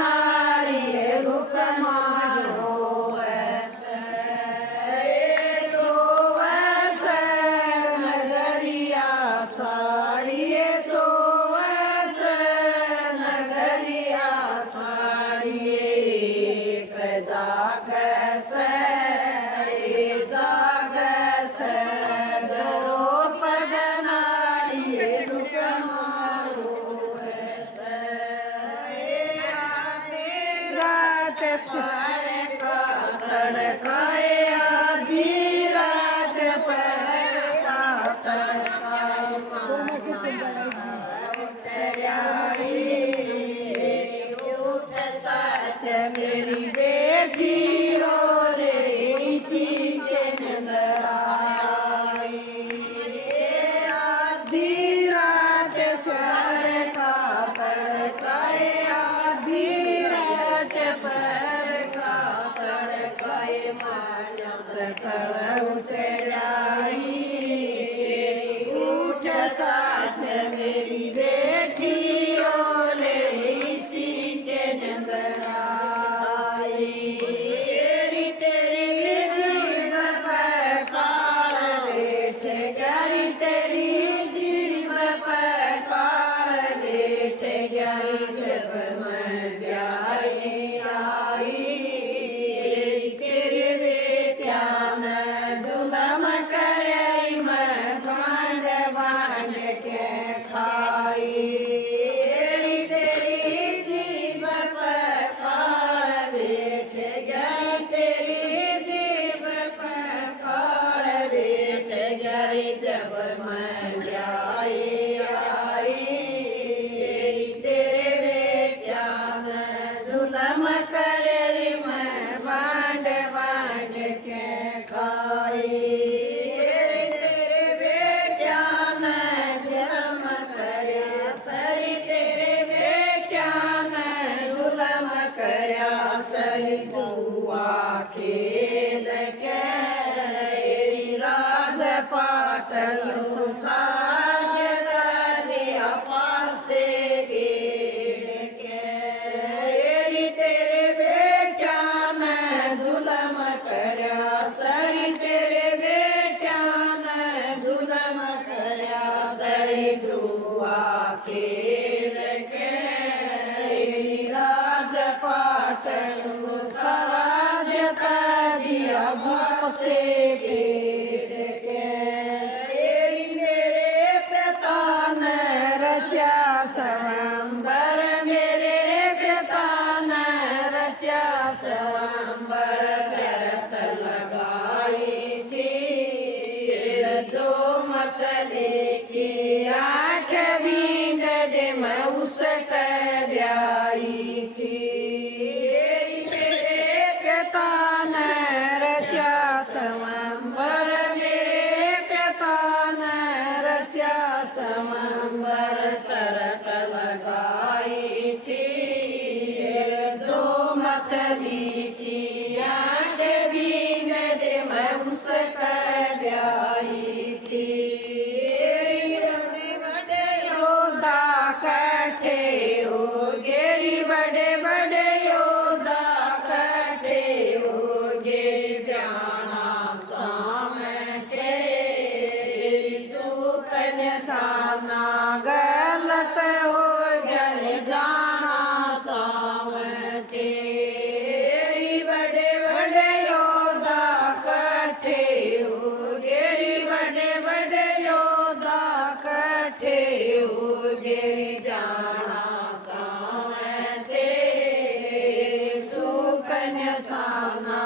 नारिये रुख मारो ऐसे सो ऐसे नगरिया सारिये सो ऐसे नगरिया सारिये जाग से जाग से दरो पगनारिये रुख मारो ऐसे रात सारे का तड़काए आधी रात पर का सड़काए उठ सास मेरी बेटी हो रे इसी के नंदर आई आधी रात सारे का तड़काए आधी रात पर का तड़काए मानव तड़ उतराई उठ सास मेरी बेटी ओले इसी के नंदर आई तेरी जीव पर काल बैठे गरी तेरी जीव पर काल बैठे गरी जब मैं ब्याई आई तेरे बेटिया मैं जुलम करे मैं भांड भांड के खाई तेरी जीव पर काल बैठे गई तेरी जीव पर काल बैठे गई जब मैं ब्याई आई तेरे बेटिया मैं जुलम करे मैं बांड बांड के खाई तेरे बेटिया मैं जुलम करे सरी तेरे बेटिया मैं जुलम करया सरी जुआ खेल के राज पाट साज दिया पासे गेड़ के तेरे बेटिया मैं जुलम करया सरी तेरे बेटिया मैं जुलम करया सरी जुआ खेल के राज पाट साज दिया पासे गेड़ के मेरे पिता ने रचा स्वयंवर मेरे पिता ने रचा स्वयंवर शरत लगाई थी जो मछली की आँख बींद दे मैं उसके ब्याई थी मेरे पिता ने रचा स्वयंवर मेरे पिता ने रचा स्वयंवर शरत लगाई थी जो मछली की आँख बीन दे मैं उसका ब्याई थी योदा कट्ठे हो गेरी बड़े बड़े योदा कट्ठे हो गेरी जाना सामने चूकन सामना गलत हो जल जाना चावते बड़े बड़े योदा कट्ठे हो गेरी बड़े बड़े योदा कट्ठे हो गेरी जाना चावते चूकन सामना